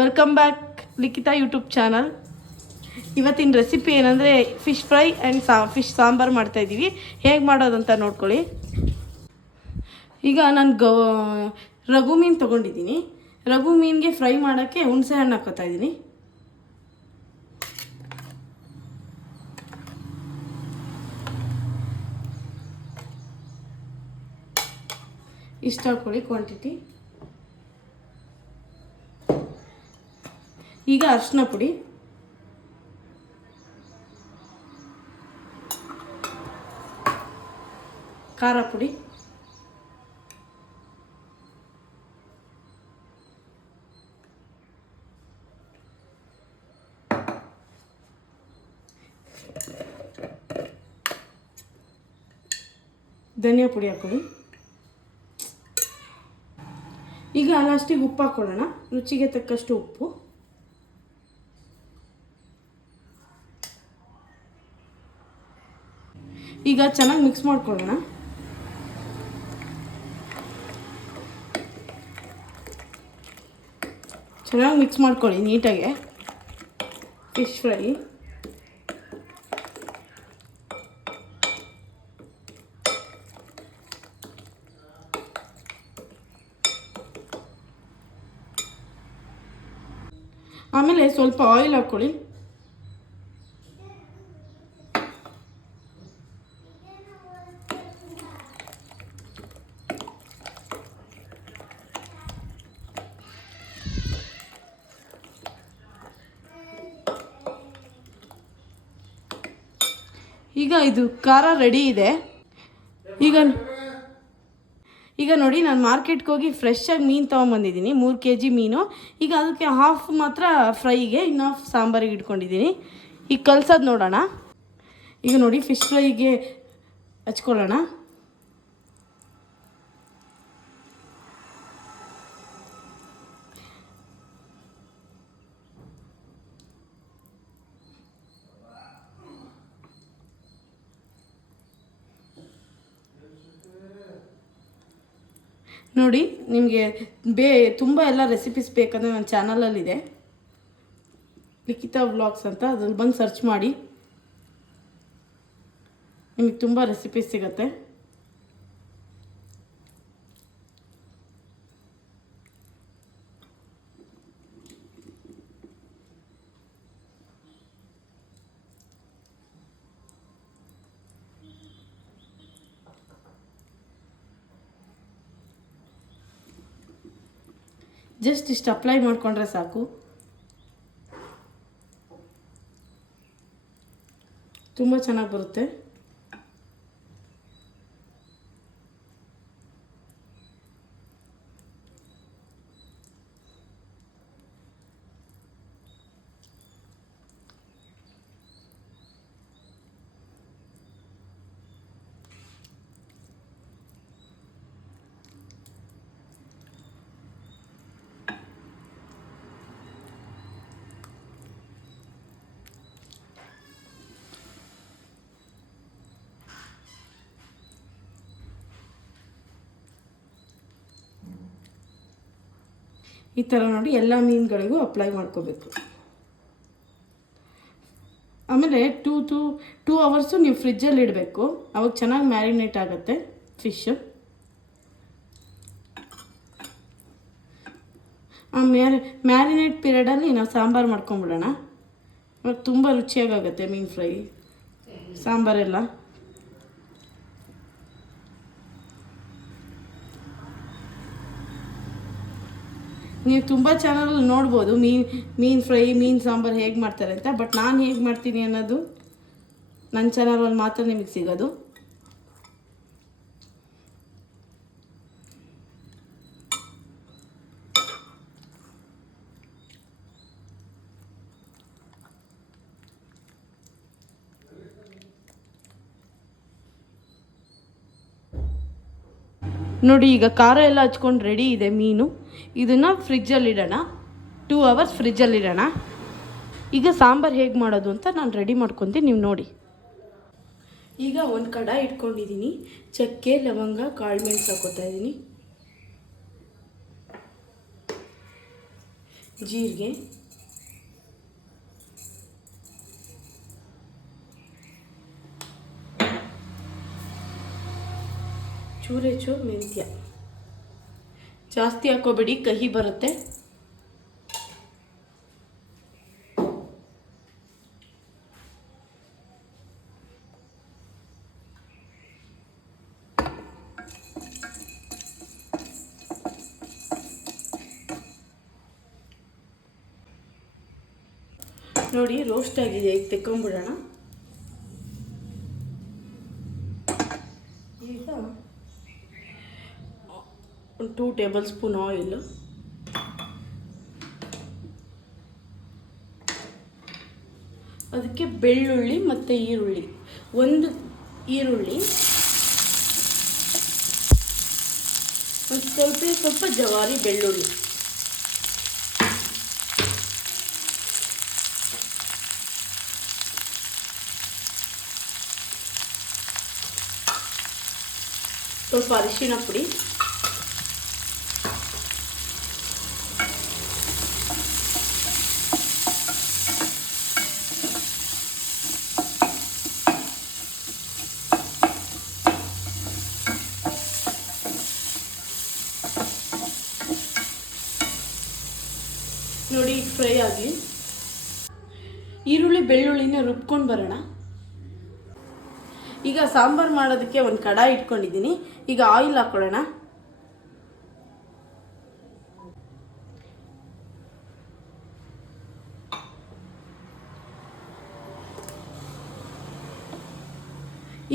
Welcome back Likhitha YouTube channel. ಇವತ್ತಿನ recipe ಏನಂದರೆ fish fry and fish sambar ಮಾಡ್ತಾಯಿದ್ದೀವಿ. ಹೇಗೆ ಮಾಡೋದಂತ ನೋಡ್ಕೊಳ್ಳಿ. ಈಗ ನಾನು ರಘು ಮೀನು ತೊಗೊಂಡಿದ್ದೀನಿ. ರಘು ಮೀನಿಗೆ ಫ್ರೈ ಮಾಡೋಕ್ಕೆ ಹುಣಸೆ ಹಣ್ಣು ಹಾಕೋತಾ ಇದ್ದೀನಿ. ಇಷ್ಟು ಹಾಕ್ಕೊಳ್ಳಿ ಕ್ವಾಂಟಿಟಿ. ಈಗ ಅರಿಶಿನ ಪುಡಿ, ಖಾರ ಪುಡಿ, ಧನಿಯಾ ಪುಡಿ ಹಾಕೊಳ್ಳಿ. ಈಗ ಲಾಸ್ಟಿಗೆ ಉಪ್ಪು ಹಾಕ್ಕೊಳ್ಳೋಣ, ರುಚಿಗೆ ತಕ್ಕಷ್ಟು ಉಪ್ಪು. ಈಗ ಚೆನ್ನಾಗಿ ಮಿಕ್ಸ್ ಮಾಡ್ಕೊಳ್ಳೋಣ. ಚೆನ್ನಾಗಿ ಮಿಕ್ಸ್ ಮಾಡ್ಕೊಳ್ಳಿ ನೀಟಾಗೆ. ಫಿಶ್ ಫ್ರೈ ಆಮೇಲೆ ಸ್ವಲ್ಪ ಆಯಿಲ್ ಹಾಕ್ಕೊಳ್ಳಿ. ಈಗ ಇದು ಖಾರ ರೆಡಿ ಇದೆ. ಈಗ ನೋಡಿ, ನಾನು ಮಾರ್ಕೆಟ್ಗೆ ಹೋಗಿ ಫ್ರೆಶ್ಶಾಗಿ ಮೀನು ತೊಗೊಂಬಂದಿದ್ದೀನಿ, 3 kg ಮೀನು. ಈಗ ಅದಕ್ಕೆ ಹಾಫ್ ಮಾತ್ರ ಫ್ರೈಗೆ, ಇನ್ನು ಹಾಫ್ ಸಾಂಬಾರಿಗೆ ಇಟ್ಕೊಂಡಿದ್ದೀನಿ. ಈಗ ಕಲ್ಸೋದು ನೋಡೋಣ. ಈಗ ನೋಡಿ, ಫಿಶ್ ಫ್ರೈಗೆ ಹಚ್ಕೊಳ್ಳೋಣ. ನೋಡಿ, ನಿಮಗೆ ತುಂಬ ಎಲ್ಲ ರೆಸಿಪೀಸ್ ಬೇಕಂದರೆ ನನ್ನ ಚಾನಲಲ್ಲಿದೆ, ಲಿಖಿತಾ ವ್ಲಾಗ್ಸ್ ಅಂತ. ಅದ್ರಲ್ಲಿ ಬಂದು ಸರ್ಚ್ ಮಾಡಿ, ನಿಮಗೆ ತುಂಬ ರೆಸಿಪೀಸ್ ಸಿಗುತ್ತೆ. ಜಸ್ಟ್ ಇಷ್ಟು ಅಪ್ಲೈ ಮಾಡಿಕೊಂಡ್ರೆ ಸಾಕು. ತುಂಬ ಚೆನ್ನಾಗಿ ಬರುತ್ತೆ. ಈ ಥರ ನೋಡಿ ಎಲ್ಲ ಮೀನುಗಳಿಗೂ ಅಪ್ಲೈ ಮಾಡ್ಕೋಬೇಕು. ಆಮೇಲೆ 2 ಅವರ್ಸು ನೀವು ಫ್ರಿಜ್ಜಲ್ಲಿ ಇಡಬೇಕು, ಅವಾಗ ಚೆನ್ನಾಗಿ ಮ್ಯಾರಿನೇಟ್ ಆಗುತ್ತೆ ಫಿಶ್ಶು. ಆ ಮ್ಯಾರಿನೇಟ್ ಪೀರಿಯಡಲ್ಲಿ ನಾವು ಸಾಂಬಾರು ಮಾಡ್ಕೊಂಬಿಡೋಣ. ಅವಾಗ ತುಂಬ ರುಚಿಯಾಗುತ್ತೆ ಮೀನು ಫ್ರೈ ಸಾಂಬಾರೆಲ್ಲ. ನೀವು ತುಂಬ ಚಾನಲಲ್ಲಿ ನೋಡ್ಬೋದು ಮೀನು ಫ್ರೈ, ಮೀನು ಸಾಂಬಾರು ಹೇಗೆ ಮಾಡ್ತಾರೆ ಅಂತ. ಬಟ್ ನಾನು ಹೇಗೆ ಮಾಡ್ತೀನಿ ಅನ್ನೋದು ನನ್ನ ಚಾನಲಲ್ಲಿ ಮಾತ್ರ ನಿಮಗೆ ಸಿಗೋದು. ನೋಡಿ, ಈಗ ಖಾರ ಎಲ್ಲ ಹಚ್ಕೊಂಡು ರೆಡಿ ಇದೆ ಮೀನು. ಇದನ್ನು ಫ್ರಿಜ್ಜಲ್ಲಿಡೋಣ, 2 ಅವರ್ಸ್ ಫ್ರಿಜ್ಜಲ್ಲಿಡೋಣ. ಈಗ ಸಾಂಬಾರು ಹೇಗೆ ಮಾಡೋದು ಅಂತ ನಾನು ರೆಡಿ ಮಾಡ್ಕೊತೀನಿ, ನೀವು ನೋಡಿ. ಈಗ ಒಂದು ಕಡಾಯಿ ಇಟ್ಕೊಂಡಿದ್ದೀನಿ. ಚಕ್ಕೆ, ಲವಂಗ, ಕಾಳು ಮೆಣಸು ಹಾಕೋತಾ ಇದ್ದೀನಿ. ಜೀರಿಗೆ, ಚೂರೇ ಚೂರು ಮೆಂತ್ಯ. ಜಾಸ್ತಿ ಹಾಕೋಬೇಡಿ, ಕಹಿ ಬರುತ್ತೆ. ನೋಡಿ ರೋಸ್ಟ್ ಆಗಿದೆ, ಈಗ ತೆಕ್ಕೊಂಬಿಡೋಣ. ಈಗ 2 ಟೇಬಲ್ ಸ್ಪೂನ್ ಆಯಿಲ್, ಅದಕ್ಕೆ ಬೆಳ್ಳುಳ್ಳಿ ಮತ್ತು ಈರುಳ್ಳಿ. 1 ಈರುಳ್ಳಿ, ಒಂದು ಸ್ವಲ್ಪ ಜವಾರಿ ಬೆಳ್ಳುಳ್ಳಿ, ಸ್ವಲ್ಪ ಅರಿಶಿಣ ಪುಡಿ, ನೋಡಿ ಫ್ರೈ ಆಗಲಿ. ಈರುಳ್ಳಿ ಬೆಳ್ಳುಳ್ಳಿನ ರುಬ್ಕೊಂಡು ಬರೋಣ. ಈಗ ಸಾಂಬಾರು ಮಾಡೋದಕ್ಕೆ ಒಂದು ಕಡಾಯಿ ಇಟ್ಕೊಂಡಿದ್ದೀನಿ. ಈಗ ಆಯಿಲ್ ಹಾಕೊಳ್ಳೋಣ.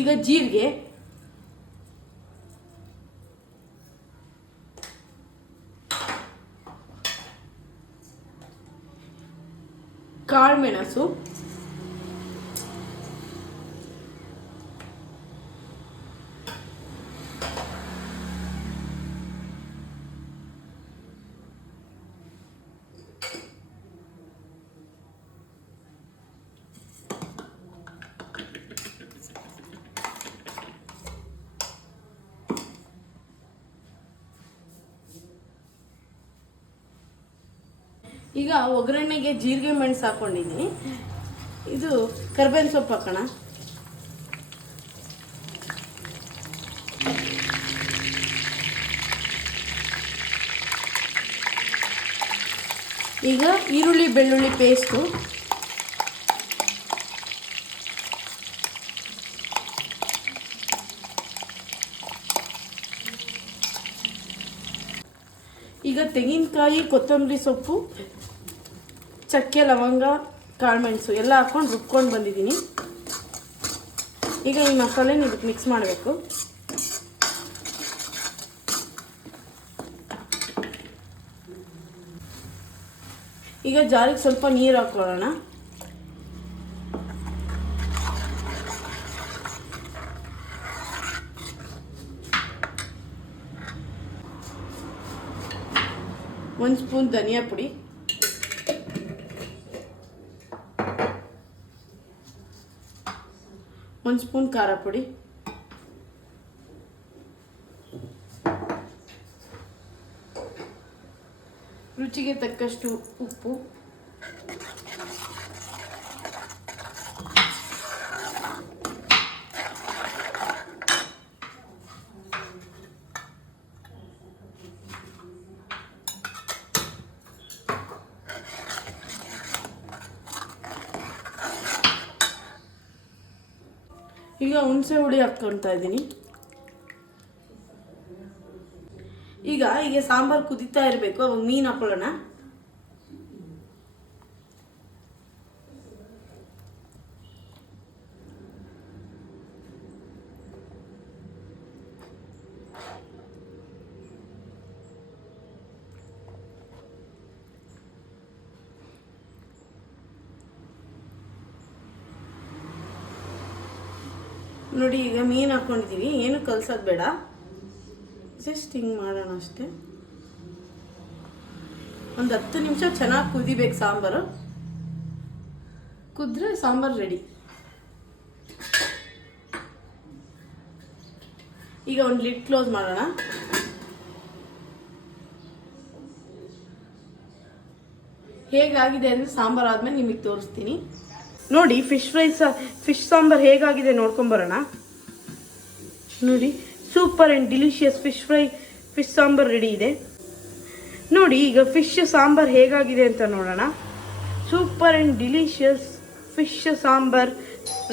ಈಗ ಜೀರಿಗೆ, ಕಾಳುಮೆಣಸು, ಈಗ ಒಗ್ಗರಣೆಗೆ ಜೀರಿಗೆ ಮೆಣಸು ಹಾಕೊಂಡಿದ್ದೀನಿ. ಇದು ಕರ್ಬೇವಿನ ಸೊಪ್ಪು ಹಾಕೋಣ. ಈಗ ಈರುಳ್ಳಿ ಬೆಳ್ಳುಳ್ಳಿ ಪೇಸ್ಟು, ಈಗ ತೆಂಗಿನಕಾಯಿ, ಕೊತ್ತಂಬರಿ ಸೊಪ್ಪು, ಚಕ್ಕೆ, ಲವಂಗ, ಕಾಳುಮೆಣಸು ಎಲ್ಲ ಹಾಕ್ಕೊಂಡು ರುಬ್ಕೊಂಡು ಬಂದಿದ್ದೀನಿ. ಈಗ ಈ ಮಸಾಲೆನ ಇದಕ್ಕೆ ಮಿಕ್ಸ್ ಮಾಡಬೇಕು. ಈಗ ಜಾರಿಗೆ ಸ್ವಲ್ಪ ನೀರು ಹಾಕೊಳ್ಳೋಣ. ಒಂದು ಸ್ಪೂನ್ ಧನಿಯಾ ಪುಡಿ, ಒಂದು ಸ್ಪೂನ್ ಖಾರ ಪುಡಿ, ರುಚಿಗೆ ತಕ್ಕಷ್ಟು ಉಪ್ಪು, ಈಗ ಹುಣಸೆ ಹುಳಿ ಹಾಕ್ಕೊಳ್ತಾ ಇದ್ದೀನಿ. ಈಗ ಸಾಂಬಾರು ಕುದೀತಾ ಇರಬೇಕು, ಅವಾಗ ಮೀನು ಹಾಕೊಳ್ಳೋಣ. ನೋಡಿ ಈಗ ಮೀನು ಹಾಕ್ಕೊಂಡಿದ್ದೀವಿ. ಏನು ಕಲಸೋದು ಬೇಡ, ಜಸ್ಟ್ ಹಿಂಗೆ ಮಾಡೋಣ ಅಷ್ಟೇ. ಒಂದು 10 ನಿಮಿಷ ಚೆನ್ನಾಗಿ ಕುದಿಬೇಕು ಸಾಂಬಾರು. ಕುದ್ರೆ ಸಾಂಬಾರು ರೆಡಿ. ಈಗ ಒಂದು ಲಿಡ್ ಕ್ಲೋಸ್ ಮಾಡೋಣ. ಹೇಗಾಗಿದೆ ಅಂದರೆ ಸಾಂಬಾರು ಆದಮೇಲೆ ನಿಮಗೆ ತೋರಿಸ್ತೀನಿ. ನೋಡಿ ಫಿಶ್ ಸಾಂಬಾರು ಹೇಗಾಗಿದೆ ನೋಡ್ಕೊಂಬರೋಣ. ನೋಡಿ super and delicious fish sambar ready ಇದೆ. ನೋಡಿ ಈಗ ಫಿಶ್ ಸಾಂಬಾರು ಹೇಗಾಗಿದೆ ಅಂತ ನೋಡೋಣ. Super and delicious fish sambar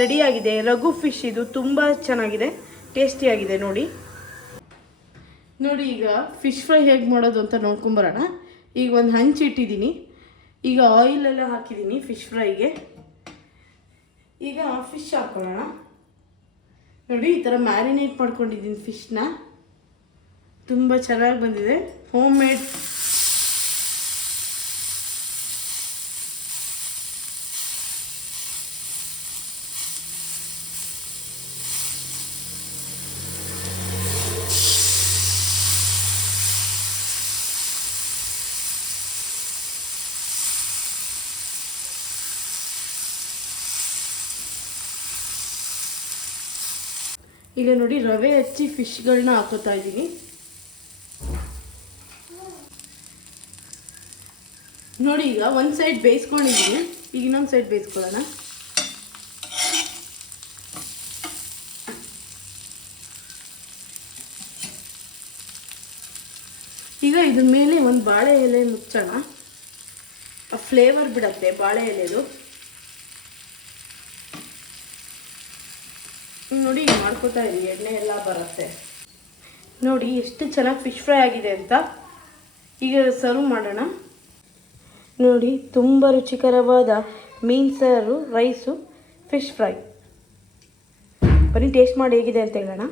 ರೆಡಿಯಾಗಿದೆ. ರಘು ಫಿಶ್ ಇದು ತುಂಬ ಚೆನ್ನಾಗಿದೆ, ಟೇಸ್ಟಿಯಾಗಿದೆ. ನೋಡಿ ಈಗ ಫಿಶ್ ಫ್ರೈ ಹೇಗೆ ಮಾಡೋದು ಅಂತ ನೋಡ್ಕೊಂಬರೋಣ. ಈಗ ಒಂದು ಹಂಚಿಟ್ಟಿದ್ದೀನಿ. ಈಗ ಆಯಿಲೆಲ್ಲ ಹಾಕಿದ್ದೀನಿ ಫಿಶ್ ಫ್ರೈಗೆ. ಈಗ ಫಿಶ್ ಹಾಕೊಳ್ಳೋಣ. ನೋಡಿ ಈ ಥರ ಮ್ಯಾರಿನೇಟ್ ಮಾಡ್ಕೊಂಡಿದ್ದೀನಿ ಫಿಶ್ನ. ತುಂಬ ಚೆನ್ನಾಗಿ ಬಂದಿದೆ, ಹೋಮ್ ಮೇಡ್. ಈಗ ನೋಡಿ ರವೆ ಹಚ್ಚಿ ಫಿಶ್ಗಳನ್ನ ಹಾಕೋತಾ ಇದ್ದೀನಿ. ನೋಡಿ ಈಗ ಒಂದು ಸೈಡ್ ಬೇಯಿಸ್ಕೊಂಡಿದ್ದೀನಿ. ಈಗ ಇನ್ನೊಂದು ಸೈಡ್ ಬೇಯಿಸ್ಕೊಳ್ಳೋಣ. ಈಗ ಇದ್ರ ಮೇಲೆ ಒಂದು ಬಾಳೆ ಎಲೆ ಮುಚ್ಚೋಣ. ಫ್ಲೇವರ್ ಬಿಡತ್ತೆ ಬಾಳೆ ಎಲೆದು. ನೋಡಿ ಈಗ ಮಾಡ್ಕೋತಾ ಇರಿ, ಎಣ್ಣೆ ಎಲ್ಲ ಬರುತ್ತೆ. ನೋಡಿ ಎಷ್ಟು ಚೆನ್ನಾಗಿ ಫಿಶ್ ಫ್ರೈ ಆಗಿದೆ ಅಂತ. ಈಗ ಸರ್ವ್ ಮಾಡೋಣ. ನೋಡಿ ತುಂಬ ರುಚಿಕರವಾದ ಮೀನು ಸಾರು, ರೈಸು, ಫಿಶ್ ಫ್ರೈ. ಬನ್ನಿ ಟೇಸ್ಟ್ ಮಾಡಿ ಹೇಗಿದೆ ಅಂತ ಹೇಳೋಣ.